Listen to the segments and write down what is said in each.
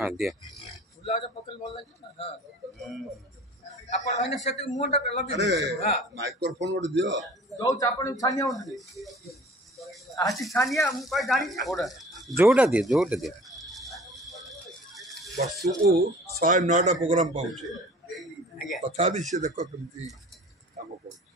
हाँ दिया माइक्रोफोन गोटे दियो जोटा दिए ବର୍ଷକୁ 109ଟା ପ୍ରୋଗ୍ରାମ ପାଉଛି ତଥାପି ସେ ଦେଖ କେମିତି କାମ କରୁଛି।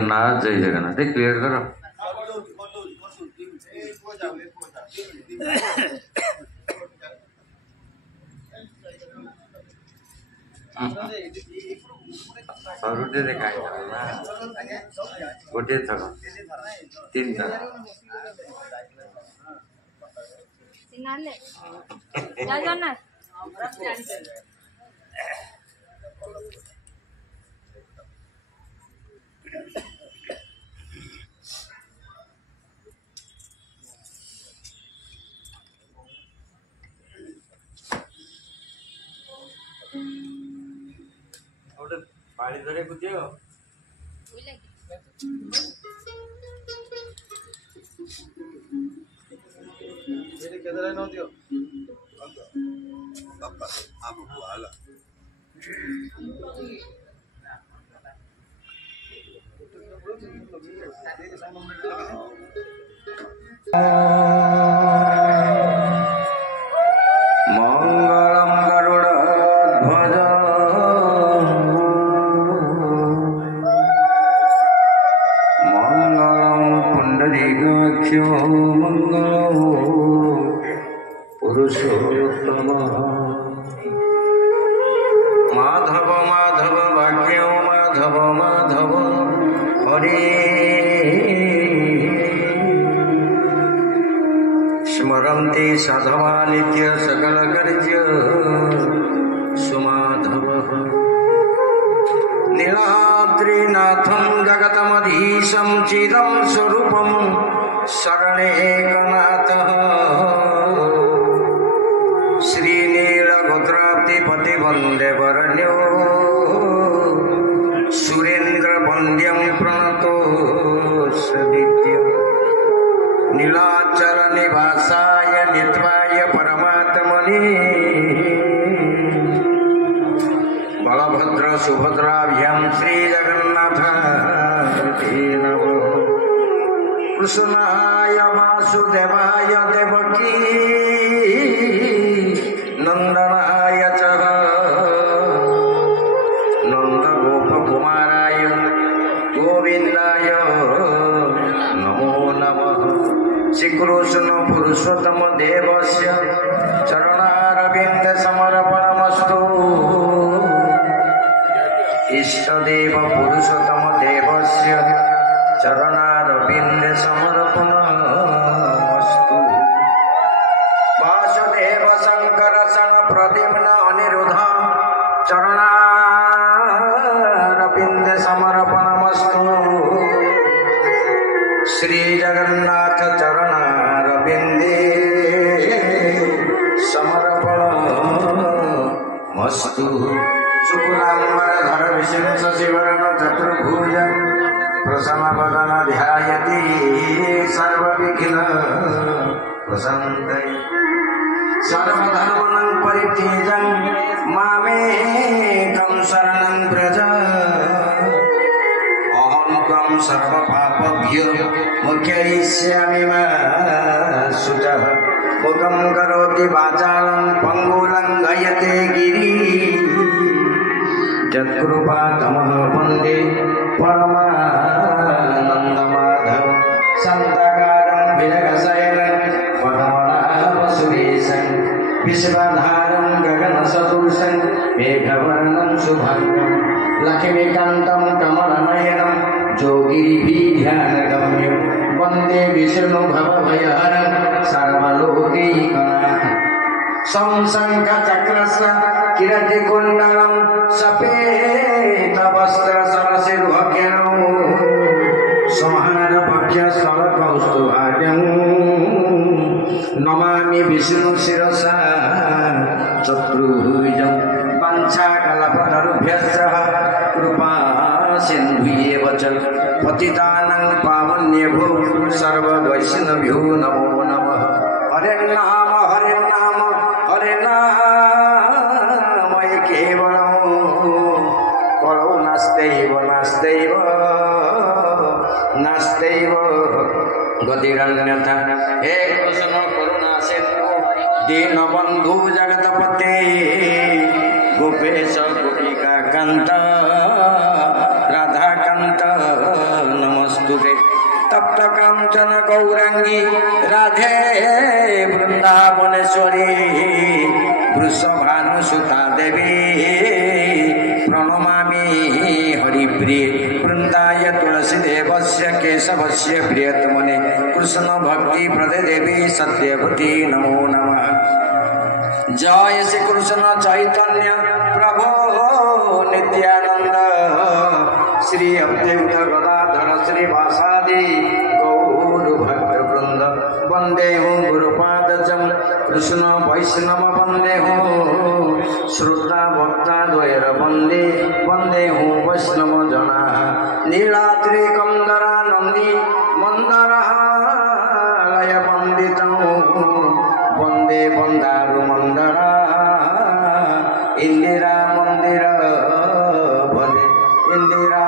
ना जय जगन्नाथ क्लियर करो रुटे देखा गोटे थर 3 थर पानी धरे कुछ मंगलम गरुड़ध्वज मंगलम पुंडरीकाक्षो मंगलो पुरुषोत्तम माधव माधव वाक्यो माधव माधव हरे स्मरन्ति साधवा नित्य सकल कर्य सुमाधव नीलाद्रिनाथं जगतमधीशं चिदं स्वरूपं शरणेकनाथः श्रीनीलगोत्राब्धिपति वन्दे वरण्यो सुरेन्द्रवन्द्यं प्रणतोऽस्मदित्यम् नीलाचल निवासाय नित्वाय परमात्मने बलभद्र सुभद्राभ्यां श्री जगन्नाथ कृष्णाय वासुदेवाय देवकी नंदनाय च नंद गोपकुमाराय गोविंदाय नमो नमः श्रीकृष्ण पुरुषोत्तम देवस्य चरणारविंद समर्पणमस्तु इष्टदेव पुरुषोत्तम देवस्य चरणारविंद समर्पणमस्तु वासुदेव शंकर शरण प्रद्युम्न अनिरुद्ध चरणारविंद समर्पणमस्तु श्री जगन्नाथ चरणारविंदे समर्पणमस्तु शुक्लांबरधर विष्णु शशिवर्ण चतुर्भुज प्रसन्नवदन ध्यायति सर्वविघ्न प्रशान्तये सर्वधर्मान् परित्यज्य मामेकं शरणं व्रज अहं त्वं सर्वपापभ्यो मोक्षयिष्यामि मा शुचः मुखं करोति वाचालं पङ्गुलङ्घयते गिरिं यत्कृपातमः वन्दे परमानन्दमाधव सन्तकारं विजगशयनं पद्मनाभसुरेशं विश्वधारं गगनसदृशं मेघवर्णं शुभाङ्गं लक्ष्मीकान्तं कमलनयनं योगिभिर्ध्यानगम्यं वन्दे विष्णुभवभयहरं सर्वलोकैकनाथं संशङ्खचक्रस्य किरतिकुण्डलं सपेतवस्त्रसरसिर्भग्यनौ सिन्धुयेव च पतितानां पावनेभ्यो सर्ववैष्णवेभ्यो नमो नमः। हरे नाम केवलं कलौ नास्त्यैव गतिरन्यथा। हे कृष्ण करुणा सिन्धु दीनबन्धु जगतपते गोपेश गोपिका कान्त राधाकान्त नमस्तुते। तप्त कांचन गौरांगी राधे वृंदावनेश्वरी वृषभानुसुता देवी प्रणमामि हरिप्रिये। वृंदाय तुलसीदेवस्य केशवस्य प्रियतमने कृष्ण भक्ति प्रदे देवी सत्यवती नमो नमः। जय श्री कृष्ण चैतन्य प्रभो नित्यानंद श्री अद्वैत गदाधर श्रीवासादि गौर भक्तवृंद वंदे गुरुपादजं कृष्ण वैष्णव वंदे श्रोता भक्ता द्वयर वंदे वैष्णव जना। नीलाद्रि कंदरा नंदी मंदरालय वंदितं वंदे वंदारु मंदरा इंदिरा मंदिर भजे इंदिरा।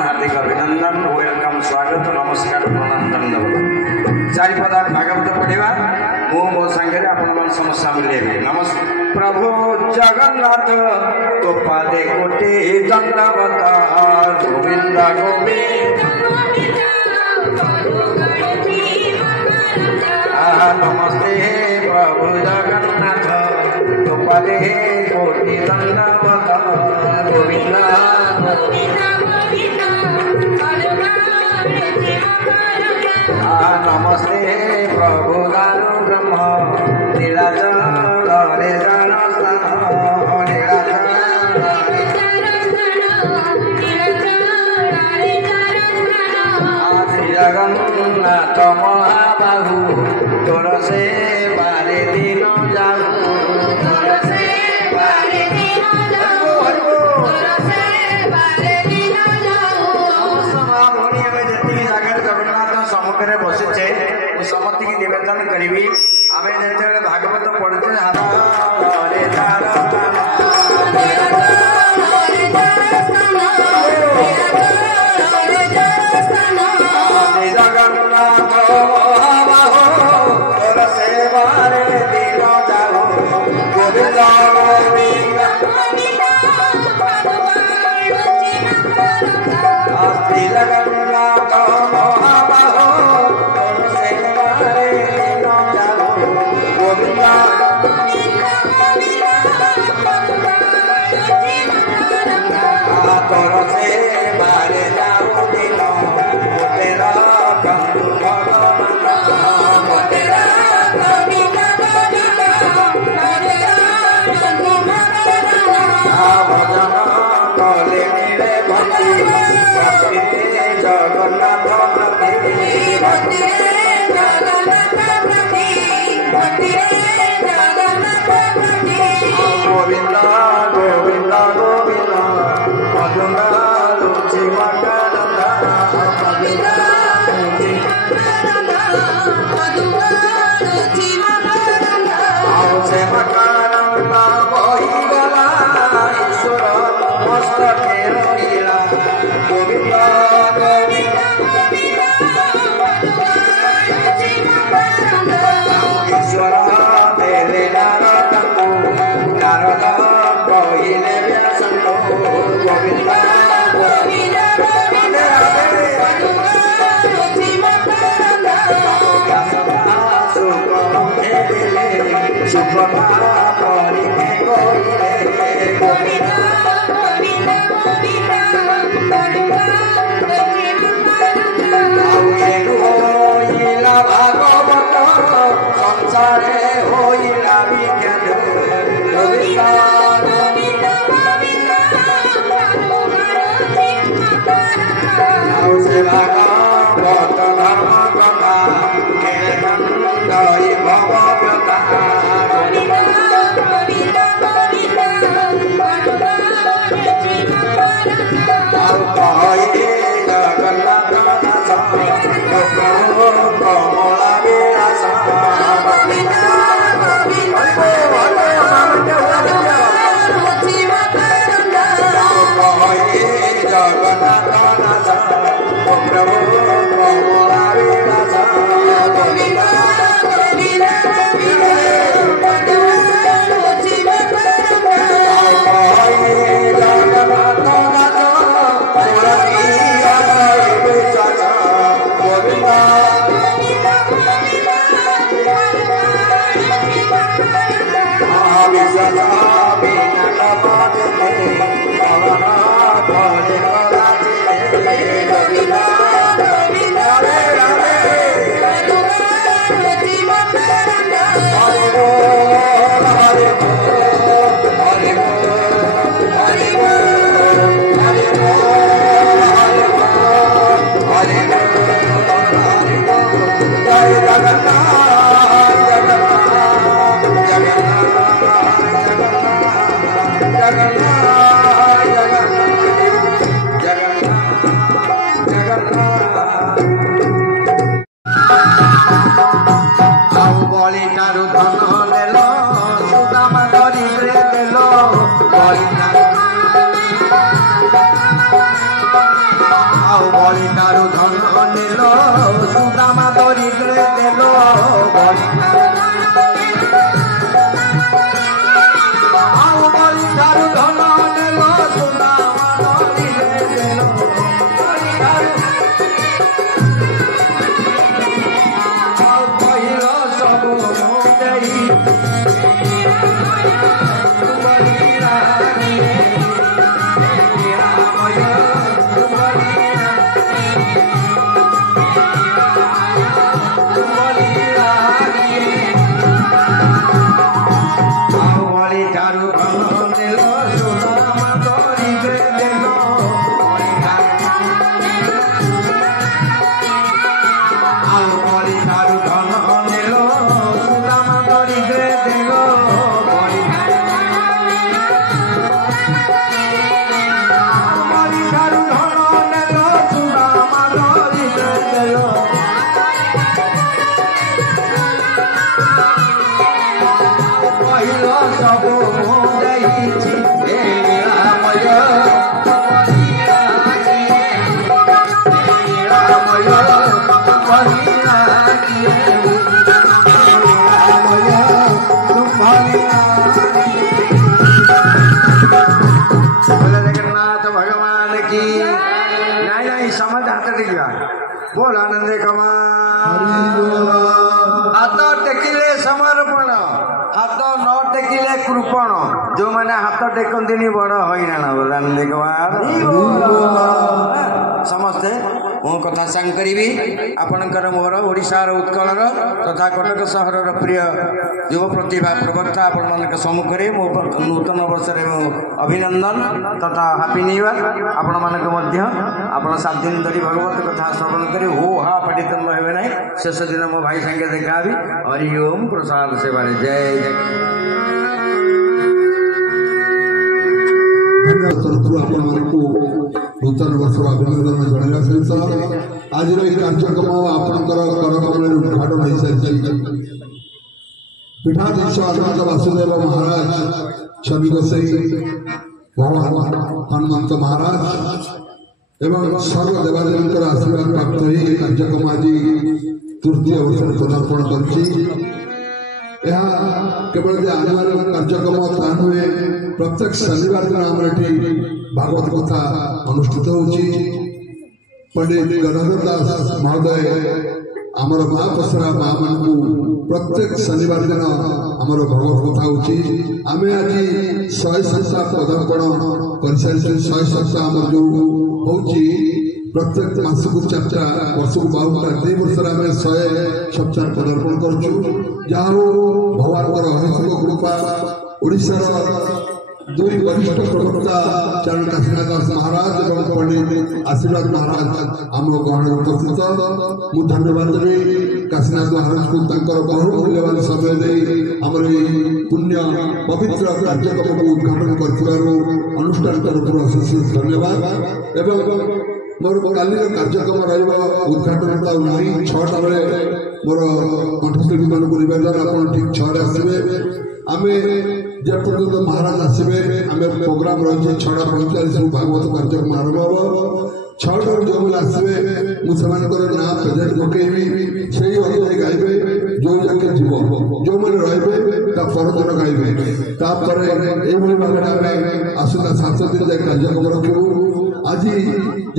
हार्दिक अभिनंदन वेलकम स्वागत नमस्कार प्रणाम धन्यवाद। चारिपदा भागवत पढ़ा मो मो सांगे आपण मान समस्या मिलेबे। नमस्कार प्रभु जगन्नाथ तो पादे कोटि दंडवत गोविंद गोविंद नमस्ते प्रभु जगन्नाथ तो पादे कोटि दंडवत गोविंद नमस्ते प्रभु दानु ब्रह्म नीलाचल रे जगन्नाथ महाबाहु तोर से बारे दिन जाऊ सम्मुखें बसीचे समस्त की निवेदन करी आम जो भागवत पढ़ुचे जगन्नाथ सेवारे दिन जाऊ गोविंद जगन्नाथ तोर से बारे जाऊ दिन तेरा कंदु भगवान कले मिले भक्ति जगन्नाथ गोविंद गोविंद गोविंद मधुना रुचि मकानंद से मकानंद बहिगला ईश्वर मस्तके रहिला गोविंद ईश्वर तेरे नारद कहले व्यासंग गोविंद सुखमा परी होइला भागवत संसारे होइला विख्यात गोविंद बोल आनंदे कमा हाथ टेकिले समर्पण हाथ न टेकिले कृपण जो मैंने हाथ टेकती बड़ हईराण बोल आनंदे कमा समस्ते मो कथा सांग करी आपणकर मोर ओडिशार उत्कलर तथा कटक सहर प्रिय युव प्रतिभा प्रवक्ता आपण मान सम्मुख में मो नूतन वर्ष अभिनंदन तथा हापी न्यू ईयर आपण मानक आपण 7 दिन धरी भगवत कथा श्रवण करी हो हा पठितन हे ना शेष दिन मो भाई संगे देखा हरि ओम प्रसाद सेवा जय जय नूतन वर्ष अभिनंदन जनाया सहित आज कार्यक्रम आपंकर करकमल उद्घाटन हो सारी पीठाधीश अनंत वासुदेव महाराज छवि गोसाई भगवान हनुमंत महाराज एवं सर्व देवादेवी आशीर्वाद प्राप्त हो कार्यक्रम आज तृतीय वर्ष पदार्पण कर केवल आनंद कार्यक्रम ता नुहे प्रत्येक शनिवार दिन आम भागवत कथा अनुष्ठित होची पंडित गदाधर दास महोदय आमर महापसरा माँ मान प्रत्येक शनिवार दिन आमर भगवत कथा होची आमे आज 100 सप्ताह पदार्पण कर सारी 100 सप्ताह आमर जो होची प्रत्येक मासक 4टा वर्षक 52टा 2 वर्ष आम 100 सप्ताह पदार्पण करूँ जहाँ भगवान अहिंसक कृपा ओडिशार 2 वरिष्ठ प्रवक्ता चरण काशीनाथ दास महाराज और पंडित आशीर्वाद महाराज आम गहन उपस्थित मु धन्यवाद देवी काशीनाथ महाराज को बहु मूल्यवान समय दे आमर पुण्य पवित्र कार्यक्रम को उद्घाटन कर अनुष्ठान तरफ अशेष धन्यवाद एवं मोर काली कार्यक्रम उद्घाटन नहीं 6टा बेले मोर कंठशिल्पी मान निवेदन आप ठीक 6 आसवे आम जपर्यंत महाराज आसवे आम प्रोग्राम रही 6:45 भागवत कार्यक्रम आरंभ हम छाटर जो मिल आसवे मुसलमान को ना प्रेजेंट पकेबी सही अनुसार गाइबे जो जाके जीव जो मैंने रहिबे ता परजन गाइबे तापर ए भली भाबे आमे आसुना 7 दिन जाय कार्यक्रम रखिबु आज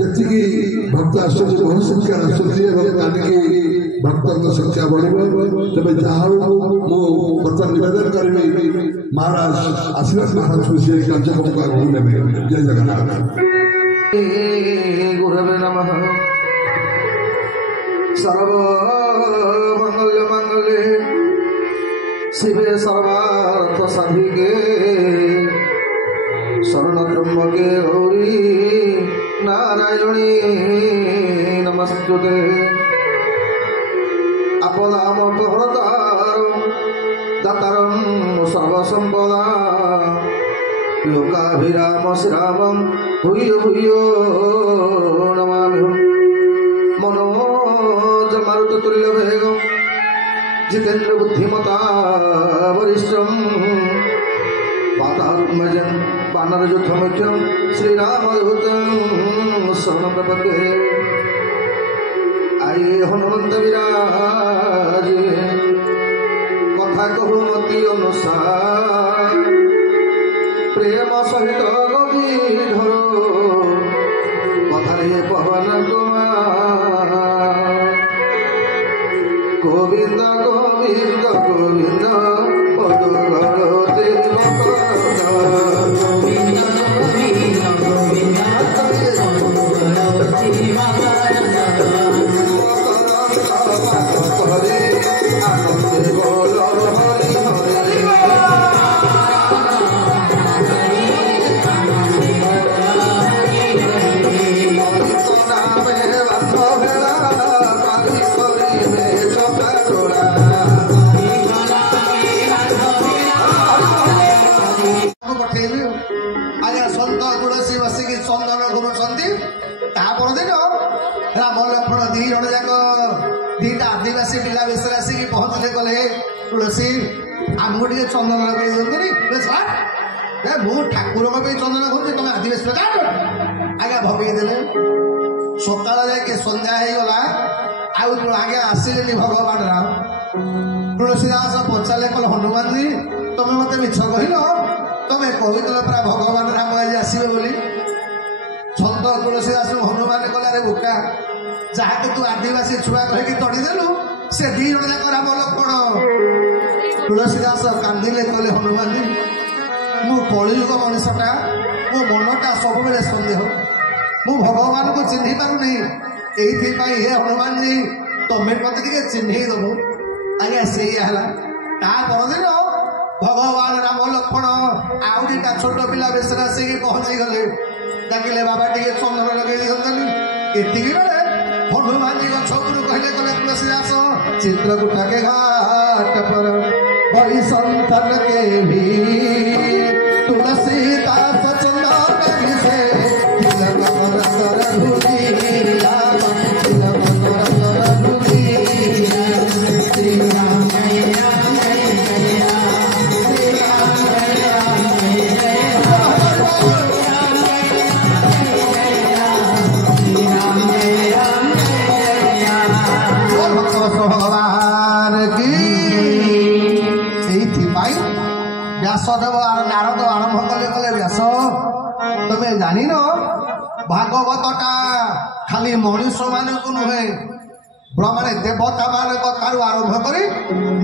जति की भक्त आसुची बहुत संख्या आसुची एवं कानिकी भक्तों संख्या बढ़िबो तबे जाहु मो बर्तन निवेदन करबी महाराज आशीर्वाद महाराज खुशी कार्यक्रम को लेबे जय जगन्नाथ गुरवे नमः सर्व मंगल मंगले शिवे सर्वार्थ साधिके शरण त्र्यंबके गौरी नारायणी नमस्तुते आपदामपहरतारं दातारं सर्वसंपदा लोकाभिराम श्रीरामं भूयो भूयो नमामि मनोज मारुततुल्यवेगं जितेन्द्र बुद्धिमता वरिष्ठं वातात्मजं वानरयूथमुख्यं श्रीरामदूतं शरणं प्रपद्ये आये हनुमंत विराज कथा कहु मति अनुसार प्रेम सहित गभीर कथारे पवन कुमार गोविंद गोविंद गोविंद आदिवासी पिला बेसर आसिक पहुँचले कले तुलसी आमको टे चंदन लगे मु ठाकुर चंदन कर तुम आदिवासी आज्ञा भगेदेले सकाल जाके संध्या होगला आज्ञा आसिले भगवान राम तुलसीदास पचारे कल हनुमान जी तुम्हें मत मिछ कहल तुम्हें कहल पूरा भगवान राम आज आसवे बोली सत तुलसीदास हनुमान कल रे बोका जहाँ तू आदिवासी छुआ कहीकि तड़ीदेलु से दी जन जाक राम लक्ष्मण तुलसीदास कांदिले कहले हनुमान जी मु कलियुग मनीषटा मो मनटा सब बेले सन्देह मु भगवान को चिन्ह पारुनी ये हनुमान जी तुम्हें मत टे चिन्ह दबु आज्ञा से परदिन भगवान राम लक्ष्मण आउ दुटा छोट पिला बेस आसिक पहुँची गले डाकिले बाबा टे चंदन लगे दिखनी एतिक बेले हनुमान जी गछपुर कहले कले तुलसीदास चित्रकूटा के घाट पर बड़ी संतन के भी तुलसीदास चंदन से तिलक कर धूली राम तिलक कर धूली श्री राम भगवान की व्यासदेव नारद आरंभ कले कले व्यास तुम्हें जान भागवतटा खाली मनुष मान नुहे माने देवता मान आरंभ कर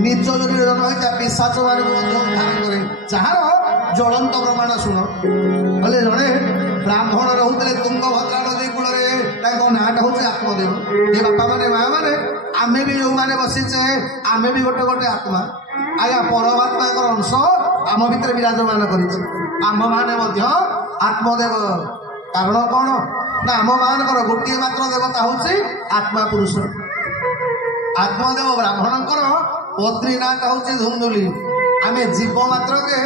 निज जन्म होता पिशाच मान जार ज्वलंत प्रमाण शुण बोले जड़े ब्राह्मण रोते तुंगभद्रा नदी कूल नाटा हूँ आत्मदेव ये बापा मैंने माँ मैंने आमे भी जो मैंने बसीचे आमे भी गोटे गोटे आत्मा आज्ञा परमात्मा अंश आम भितर विराजमान करम मान आत्मदेव कारण कौन ना आम मान गोटे मात्र देवता हूँ आत्मा पुरुष आत्मदेव ब्राह्मण पत्नी नाटा हूँ धुंधुली आमे जीव मात्र के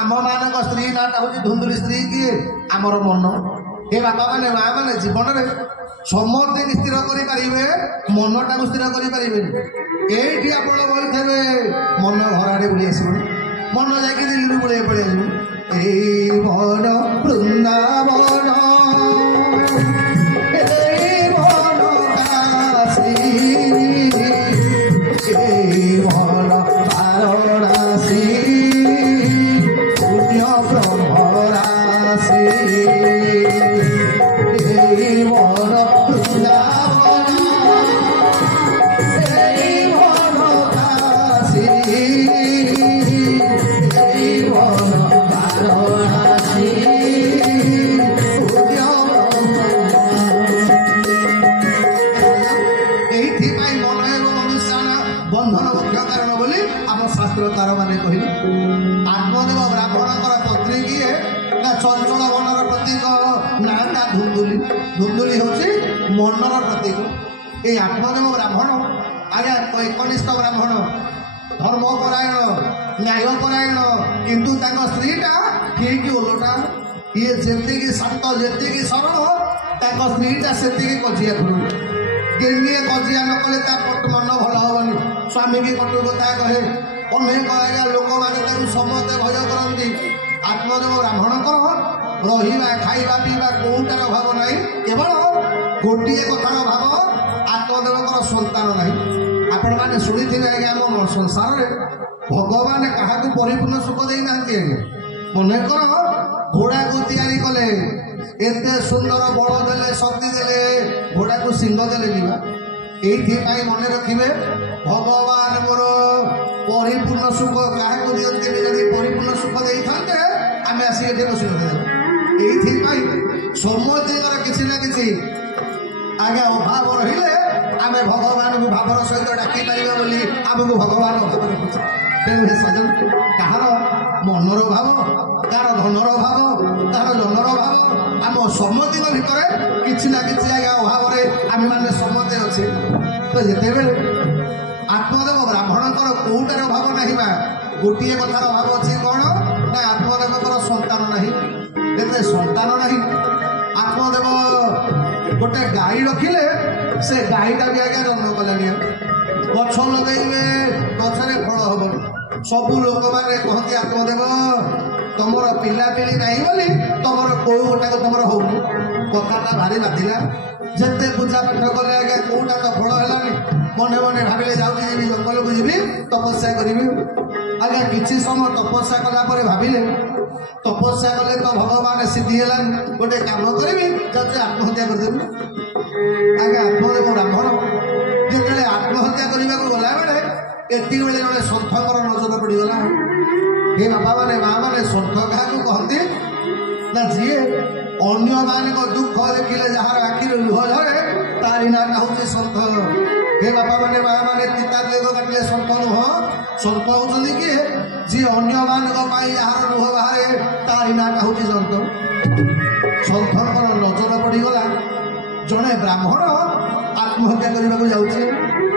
आम मान स्त्री नाटा हूँ धुंधुली स्त्री किए आमर मन ये बापा मैंने माँ मैंने जीवन में समस्ते स्थिर करेंगे मनटा को स्थिर करेंगे ये आप बही मन घर आड़े बुले आस मन जाकि दिल्ली बुले पड़े मन वृंदावन ଚଞ୍ଚଳ ମନର ପ୍ରତୀକ ନାଁଟା ଧୁନ୍ଦୁଲି। ଧୁନ୍ଦୁଲି ହେଉଛି ମନର ପ୍ରତୀକ। এই আত্মদেব ব্রাহ্মণ আজ্ঞা একনিষ্ঠ ব্রাহ্মণ ধর্মপরায়ণ ন্যায়পরায়ণ কিন্তু তাଙ୍କ ସ୍ତ୍ରୀଟା ଠିକ ଓଲଟା। ଇଏ ଯେତିକି ଶାନ୍ତ ଯେତିକି ସରଳ ତାଙ୍କ ସ୍ତ୍ରୀଟା ସେତିକି କଜିଆ ଖୁରୁଣ। କେନିଏ କଜିଆ ନ କଲେ ତା ମନ ଭଲ ହବନି। ସ୍ୱାମୀକି କଟୁ କଥା କହେ। ଅନେକ ଆଜ୍ଞା ଲୋକମାନେ ତାକୁ ସମସ୍ତେ ଭୟ କରନ୍ତି। ଆତ୍ମଦେବ ବ୍ରାହ୍ମଣଙ୍କର ରହିବା ଖାଇବା ପିଇବା କୋଉଟାର ଅଭାବ ନାହିଁ। କେବଳ ଗୋଟିଏ କଥାର ଅଭାବ ଆତ୍ମଦେବଙ୍କର ସନ୍ତାନ ନାହିଁ। ଆପଣମାନେ ଶୁଣିଥିବେ ଆଜ୍ଞା ଆମ ସଂସାରରେ ଭଗବାନ କାହାକୁ ପରିପୂର୍ଣ୍ଣ ସୁଖ ଦେଇନାହାନ୍ତି ଆଜ୍ଞା। ମନେକର ଘୋଡ଼ାକୁ ତିଆରି କଲେ ଏତେ ସୁନ୍ଦର ବଳ ଦେଲେ ଶକ୍ତି ଦେଲେ ଘୋଡ଼ାକୁ ସିଂହ ଦେଲେ ଯିବା। এইଥିପାଇଁ ମନେ ରଖିବେ ଭଗବାନ ମୋର ପରିପୂର୍ଣ୍ଣ ସୁଖ କାହାକୁ ଦିଅନ୍ତିନି। ଯଦି ପରିପୂର୍ଣ୍ଣ ସୁଖ ଦେଇଥାନ୍ତେ ଆମେ ଆସି ଏଠି ବସି ନଥାନ୍ତେ। এইଥିପାଇଁ ସମସ୍ତଙ୍କର କିଛି ନା କିଛି ଆଜ୍ଞା ଅଭାବ ରହିଲେ ଆମେ ଭଗବାନଙ୍କୁ ଭାବର ସହିତ ଡାକି ପାରିବା ବୋଲି ଆମକୁ ଭଗବାନ ଅଭାବ ରଖୁଛି। ତେଣୁ ହେ ସଜନ କାହାର ମନର ଭାବ କାହାର ଧନର ଅଭାବ କାହାର ଜନର ଅଭାବ ଆମ ସମସ୍ତଙ୍କ ଭିତରେ କିଛି ନା କିଛି ଆଜ୍ଞା ଅଭାବରେ ଆମେମାନେ ସମସ୍ତେ ଅଛେ। ତ ଯେତେବେଳେ ଆତ୍ମଦେବ ବ୍ରାହ୍ମଣଙ୍କର କୋଉଟାର ଅଭାବ ନାହିଁ ବା ଗୋଟିଏ କଥାର ଅଭାବ ଅଛି କ'ଣ ନା ଆତ୍ମଦେବଙ୍କର ସନ୍ତାନ ନାହିଁ। ଯେତେ ସନ୍ତାନ ନାହିଁ ଆତ୍ମଦେବ ଗୋଟେ ଗାଈ ରଖିଲେ ସେ ଗାଈଟା ବି ଆଜ୍ଞା ଜନ୍ମ କଲାନି। ଗଛ ଲଗେଇବେ ଗଛରେ ଫଳ ହବନି। ସବୁ ଲୋକମାନେ କହନ୍ତି ଆତ୍ମଦେବ ତମର ପିଲାପିଲି ନାହିଁ ବୋଲି ତମର କୋଉ ଗୋଟାକ ତମର ହଉନି। କଥାଟା ଭାରି ବାଧିଲା। ଯେତେ ପୂଜା ପାଠ କଲେ ଆଜ୍ଞା କୋଉଟା ତ ଫଳ ହେଲାନି। ମନେ ମନେ ଭାବିଲେ ଯାଉଛି ଯିବି ଜଙ୍ଗଲକୁ ଯିବି ତପସ୍ୟା କରିବି। ଆଜ୍ଞା କିଛି ସମୟ ତପସ୍ୟା କଲା ପରେ ଭାବିଲେ ତପସ୍ୟା କଲେ ତ ଭଗବାନ ସିଦ୍ଧି ହେଲାନି। ଗୋଟେ କାମ କରିବି ଯାଉଛି ଆତ୍ମହତ୍ୟା କରିଦେବି। ଆଜ୍ଞା ଆତ୍ମଦେବ ବ୍ରାହ୍ମଣ ଯେତେବେଳେ ଆତ୍ମହତ୍ୟା କରିବାକୁ ଗଲାବେଳେ ଏତିକି ବେଳେ ଜଣେ ସନ୍ଥଙ୍କର ନଜର ପଡ଼ିଗଲା। ହେ ବାପା ମାନେ ମା ମାନେ ସନ୍ଥ କାହାକୁ କହନ୍ତି ନା ଯିଏ ଅନ୍ୟମାନଙ୍କ ଦୁଃଖ ଦେଖିଲେ ଯାହାର ଆଖିରେ ଲୁହ ଝରେ ତାରି ନାଁଟା ହେଉଛି ସନ୍ଥ। ହେ ବାପା ମାନେ ମା ମାନେ ପିତା ଦେଗ କାଟିଲେ ସନ୍ଥ ନୁହଁ। ସନ୍ଥ ହେଉଛନ୍ତି କିଏ ଯିଏ ଅନ୍ୟମାନଙ୍କ ପାଇଁ ଯାହାର ଲୁହ ବାହାରେ ତାରି ନାଁଟା ହେଉଛି ସନ୍ଥ। ସନ୍ଥଙ୍କର ନଜର ପଡ଼ିଗଲା ଜଣେ ବ୍ରାହ୍ମଣ ଆତ୍ମହତ୍ୟା କରିବାକୁ ଯାଉଛି।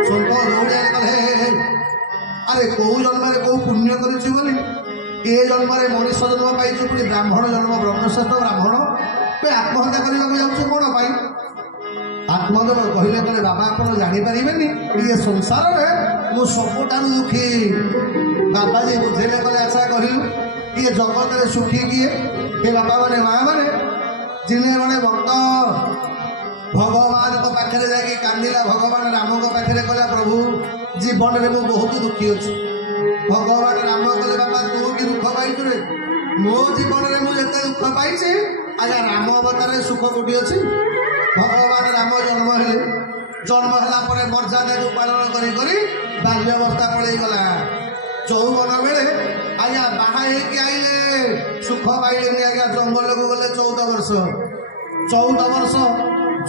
ସନ୍ଥ ଦୌଡ଼ିଆ କଲେ ଆରେ କୋଉ ଜନ୍ମରେ କୋଉ ପୁଣ୍ୟ କରିଛୁ ବୋଲି ଏ ଜନ୍ମରେ ମଣିଷ ଜନ୍ମ ପାଇଛୁ ପୁଣି ବ୍ରାହ୍ମଣ ଜନ୍ମ ବ୍ରହ୍ମଶ୍ରେଷ୍ଠ ବ୍ରାହ୍ମଣ ଆତ୍ମହତ୍ୟା କରିବାକୁ ଯାଉଛୁ କ'ଣ ପାଇଁ? ଆତ୍ମଦେବ କହିଲେ କଲେ ବାବା ଆପଣ ଜାଣିପାରିବେନି ଇଏ ସଂସାରରେ ମୁଁ ସବୁଠାରୁ ଦୁଃଖୀ। ବାବାଜୀ ବୁଝେଇଲେ କଲେ ଆଚ୍ଛା କହିଲୁ ଇଏ ଜଗତରେ ସୁଖୀ କିଏ? ଏ ବାପା ମାନେ ମା ମାନେ ଦିନେ ଜଣେ ଭକ୍ତ ଭଗବାନଙ୍କ ପାଖରେ ଯାଇକି କାନ୍ଦିଲା। ଭଗବାନ ରାମଙ୍କ ପାଖରେ କହିଲା ପ୍ରଭୁ ଜୀବନରେ ମୁଁ ବହୁତ ଦୁଃଖୀ ଅଛି। ଭଗବାନ ରାମ କହିଲେ ବାପା ତୁ କି ଦୁଃଖ ପାଇଛୁ ରେ? ମୋ ଜୀବନରେ ମୁଁ ଯେତେ ଦୁଃଖ ପାଇଛି ଆଜ୍ଞା ରାମ ଅବତାରରେ ସୁଖ କୋଉଠି ଅଛି? ଭଗବାନ ରାମ ଜନ୍ମ ହେଲେ ଜନ୍ମ ହେଲା ପରେ ମର୍ଯ୍ୟାଦାକୁ ପାଳନ କରି କରି ବାଲ୍ୟବସ୍ଥା ପଳେଇଗଲା। ଯୌବନ ବେଳେ ଆଜ୍ଞା ବାହା ହେଇକି ଆଇଲେ ସୁଖ ପାଇଲେନି ଆଜ୍ଞା ଜଙ୍ଗଲକୁ ଗଲେ 14 ବର୍ଷ। 14 ବର୍ଷ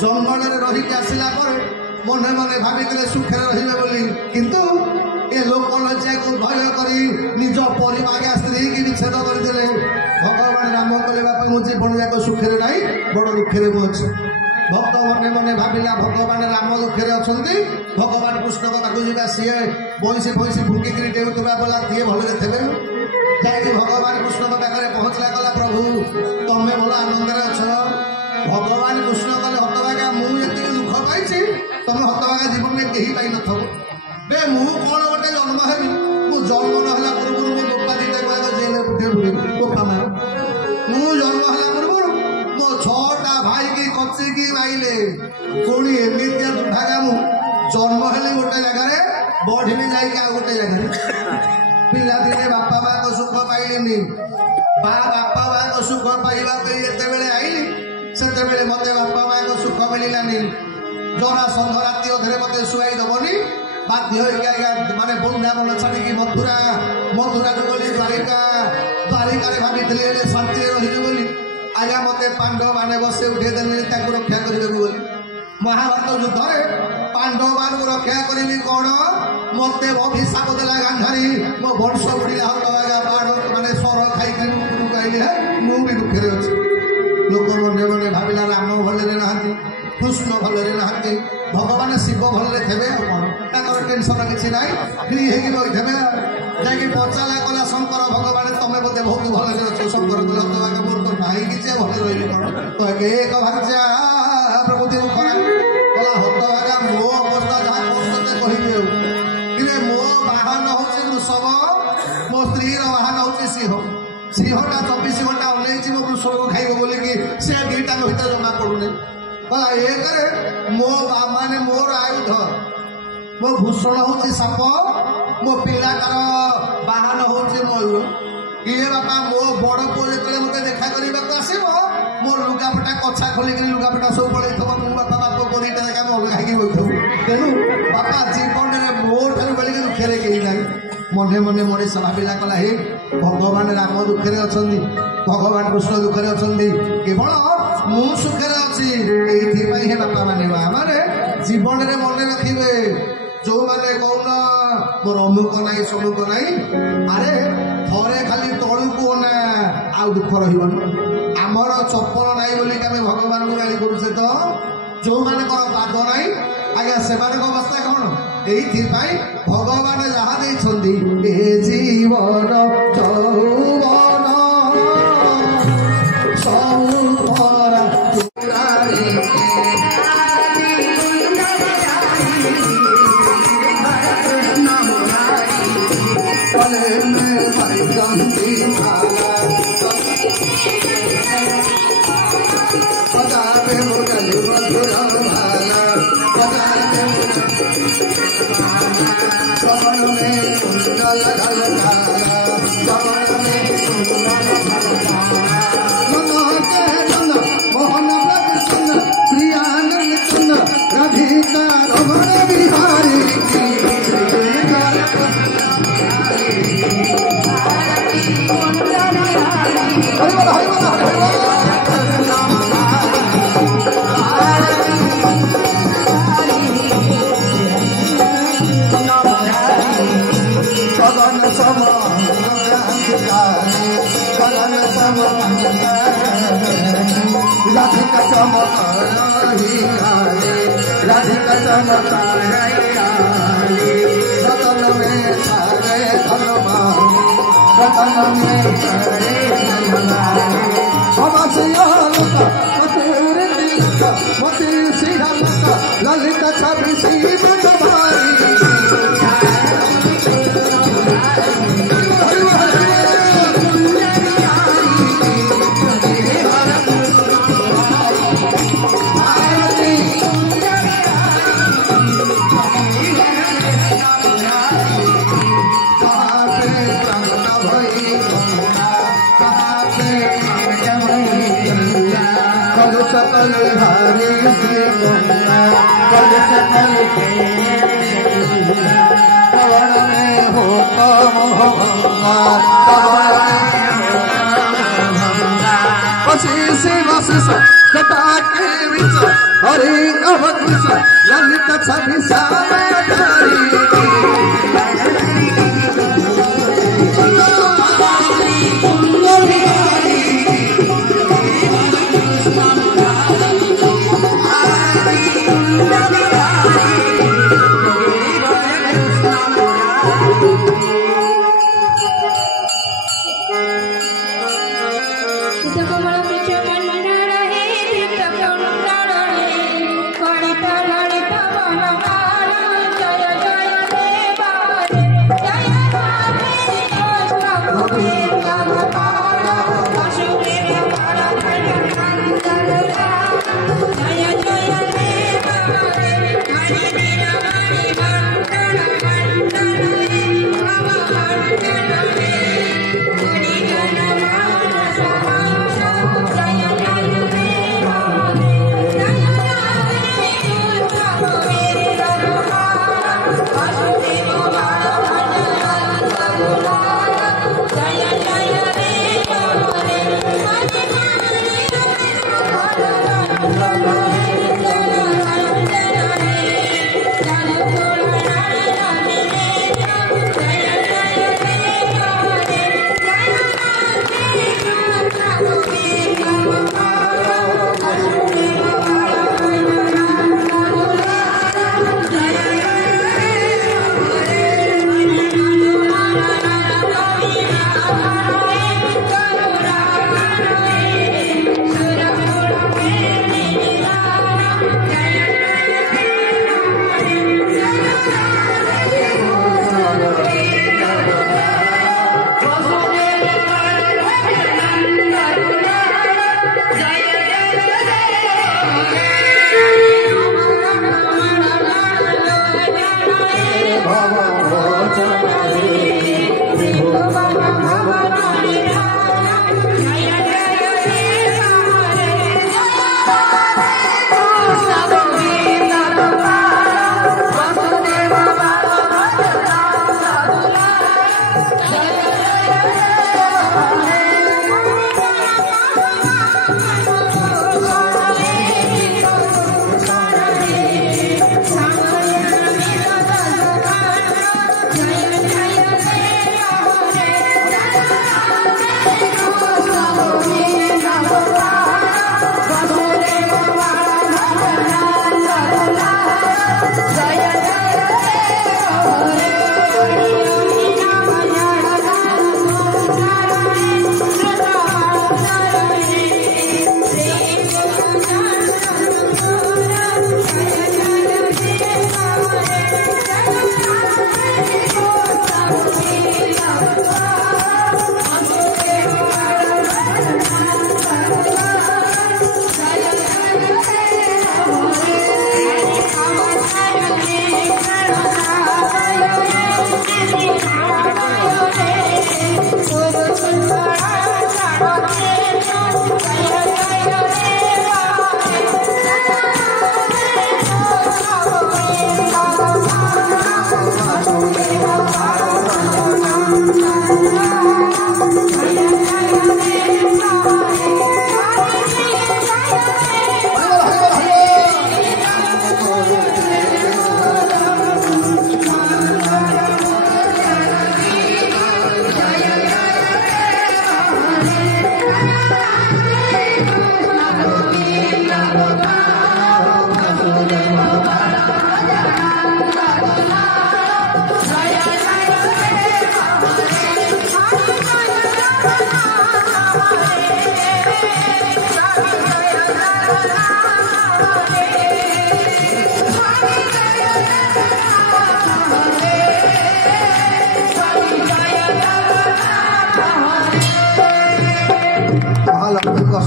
ଜଙ୍ଗଲରେ ରହିକି ଆସିଲା ପରେ ମନେ ମନେ ଭାବିଥିଲେ ସୁଖରେ ରହିବେ ବୋଲି କିନ୍ତୁ ଏ ଲୋକ ଲଜ୍ଜାକୁ ଭୟ କରି ନିଜ ପରିବାର ସ୍ତ୍ରୀ କି ବିଚ୍ଛେଦ କରିଥିଲେ। ଭଗବାନ ରାମ କହିଲେ ବାପା ମୁଁ ଜୀବନ ଯାକ ସୁଖରେ ନାହିଁ ବଡ଼ ଦୁଃଖରେ ମୁଁ ଅଛି। ଭକ୍ତ ମନେ ମନେ ଭାବିଲା ଭଗବାନ ରାମ ଦୁଃଖରେ ଅଛନ୍ତି ଭଗବାନ କୃଷ୍ଣଙ୍କ ପାଖକୁ ଯିବା। ସିଏ ବଇଁଶୀ ଫଇଁଶୀ ଫୁଙ୍କିକିରି ଡେଉଁଥିବା ବୋଲା କିଏ ଭଲରେ ଥିବେ। ଯାଇକି ଭଗବାନ କୃଷ୍ଣଙ୍କ ପାଖରେ ପହଞ୍ଚିଲା କଲା ପ୍ରଭୁ ତମେ ଭଲ ଆନନ୍ଦରେ ଅଛ। ଭଗବାନ କୃଷ୍ଣ କଲେ ହତଭାଗା ମୁଁ ଯେତିକି ଦୁଃଖ ପାଇଛି ତମେ ହତଭାଗା ଜୀବନରେ କେହି ପାଇନଥିବ। ବେ ମୁଁ କ'ଣ ଗୋଟେ ଜନ୍ମ ହେବି? ମୁଁ ଜନ୍ମ ନ ହେଲା ପୂର୍ବରୁ ମୋ ବୋପା ଦିଟାକୁ ଆଗ ଜେଲରେ ପଠେଇ ବୋପା ମା। ମୁଁ ଜନ୍ମ ହେଲା ପୂର୍ବରୁ ମୋ 6ଟା ଭାଇକି କଚିକି ମାଇଲେ। ପୁଣି ଏମିତିଆ ଦୁର୍ଭାଗା ମୁଁ ଜନ୍ମ ହେଲି ଗୋଟେ ଜାଗାରେ ବଢ଼ିଲି ଯାଇକି ଆଉ ଗୋଟେ ଜାଗାରେ। ପିଲାଦିନେ ବାପା ମାଙ୍କ ସୁଖ ପାଇଲିନି। ବାପା ମାଙ୍କ ସୁଖ ପାଇବା ପାଇଁ ଯେତେବେଳେ ଆଇଲି ସେତେବେଳେ ମତେ ବାପା ମାଙ୍କ ସୁଖ ମିଳିଲାନି। ଜରାସନ୍ଧ ରାତି ଅଧରେ ମତେ ଶୁଆଇ ଦବନି ବାଧ୍ୟ ହୋଇକି ଆଜ୍ଞା ମାନେ ବୃନ୍ଦାବନ ଛାଡ଼ିକି ମଥୁରାକୁ ଗଲି ଦ୍ୱାରିକାରେ ଭାବିଥିଲି ହେଲେ ଶାନ୍ତିରେ ରହିବି ବୋଲି ଆଜ୍ଞା ମତେ ପାଣ୍ଡବ ମାନେ ବସେଇ ଉଠେଇ ଦେଲେନି ତାଙ୍କୁ ରକ୍ଷା କରିବାକୁ ବୋଲି। ମହାଭାରତ ଯୁଦ୍ଧରେ ପାଣ୍ଡବ ମାନଙ୍କୁ ରକ୍ଷା କରିବି କ'ଣ? ମତେ ଅଭିଶାପ ଦେଲା ଗାନ୍ଧାରୀ। ମୋ ବଂଶ ବୁଡ଼ିଲା ହତ ଆଜ୍ଞା ବାଡ଼ ମାନେ ସର ଖାଇକି କହିଲି ହେ ମୁଁ ବି ଦୁଃଖରେ ଅଛି। ଲୋକ ମନେ ମନେ ଭାବିଲା ରାମ ଭଲରେ ନାହାନ୍ତି, କୃଷ୍ଣ ଭଲରେ ନାହାନ୍ତି, ଭଗବାନ ଶିବ ଭଲରେ ଥିବେ ଆଉ କ'ଣ, ତାଙ୍କର ଟେନସନ କିଛି ନାହିଁ, ଫ୍ରି ହେଇକି ରହିଥିବେ। ଯାଇକି ପଚାରା କଲା ଶଙ୍କର ଭଗବାନ ତମେ ବୋଧେ ବହୁତ ଭଲରେ ଅଛ। ଶଙ୍କର କହିଲା ତ ଆଜ୍ଞା ମୋର ତ ନାହିଁ କିଛି, ଭଲରେ ରହିବି କ'ଣ, ତ ଏକ ଭାବିଛା ପ୍ରଭୃତି ଖରାପ କଲା ହତ ଆଜ୍ଞା ମୋ ଅବସ୍ଥା ଯାହା ତତେ କହିବି ଆଉ। କିରେ ମୋ ବାହନ ହଉଛି ବୃଷଭ, ମୋ ସ୍ତ୍ରୀର ବାହନ ହଉଛି ସିଂହ। ସିଂହଟା 24 ଘଣ୍ଟା ଅନେଇଛି ମୋ ବୃଷଭକୁ ଖାଇବ ବୋଲିକି, ସେ ଦିଟାଙ୍କ ଭିତରେ ଜମା ପଡୁନି। କହିଲା ଏକରେ ମୋ ମାନେ ମୋର ଆୟୁଧ, ମୋ ଭୂଷଣ ହଉଛି ସାପ, ମୋ ପିଲାଟାର ବାହନ ହଉଛି ମୟୂର। ଇଏ ବାପା ମୋ ବଡ ପୁଅ ଯେତେବେଳେ ମତେ ଦେଖା କରିବାକୁ ଆସିବ, ମୋ ଲୁଗାପଟା କଛା ଖୋଲିକିରି ଲୁଗାପଟା ସବୁ ପଳେଇଥିବ, ମୁଁ ବାପା ବାପ ଦିଟା ଦେଖା ଆମେ ଅଲଗା ହେଇକି ବଇଥିବୁ। ତେଣୁ ବାପା ଜୀବନରେ ମୋ ଠାରୁ ବେଳିକି ଦୁଃଖରେ କେହି ନାହିଁ। ମନେ ମନେ ମଣିଷ ଭାବିଲା କଲା ହେ ଭଗବାନ ରାମ ଦୁଃଖରେ ଅଛନ୍ତି, ଭଗବାନ କୃଷ୍ଣ ଦୁଃଖରେ ଅଛନ୍ତି, କେବଳ ମୁଁ ସୁଖରେ ଅଛି। ଏଇଥିପାଇଁ ହେ ବାପା ମାନେ ମା ମାନେ ଜୀବନରେ ମନେ ରଖିବେ, ଯୋଉମାନେ କହୁନ ମୋର ଅମୁକ ନାହିଁ ସମୁକ ନାହିଁ, ଆରେ ଥରେ ଖାଲି ତଳୁକୁ ଅନା ଆଉ ଦୁଃଖ ରହିବନି। ଆମର ଚପଲ ନାହିଁ ବୋଲିକି ଆମେ ଭଗବାନଙ୍କୁ ଗାଳି କରୁଛେ, ତ ଯୋଉମାନଙ୍କର ପାଦ ନାହିଁ ଆଜ୍ଞା ସେମାନଙ୍କ ଅବସ୍ଥା କ'ଣ? ଏଇଥିପାଇଁ ଭଗବାନ ଯାହା ଦେଇଛନ୍ତି ଏ ଜୀବନ ଯୌବନ ସବୁ ଭରା ललिता छवि हरे अवकृष ललित छवि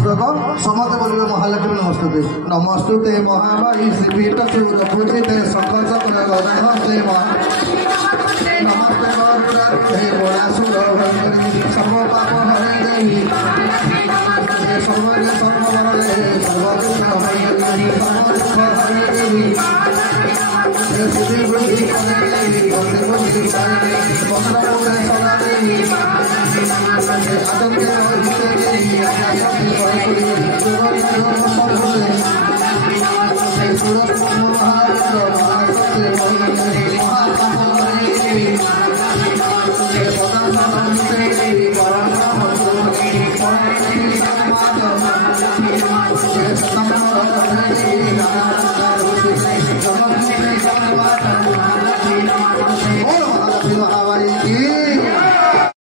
श्लोक समस्त बोलिए महालक्ष्मी नमस्तुते नमस्तुते महामाई श्रीपीठ पूजिते सकल सकल गणहते नमस्ते गरुड़े गुणासुर सर्व पाप हरे देवी सर्वगे सर्वबले सर्वदुख हरे देवी सर्वदुख हरे देवी सिद्धि बुद्धि हरे देवी बुद्धि बुद्धि हरे देवी वक्रमुखे सदा देवी आदम्य हिते देवी आदम्य हरे देवी सुरक्षित सर्वदे सुरक्षित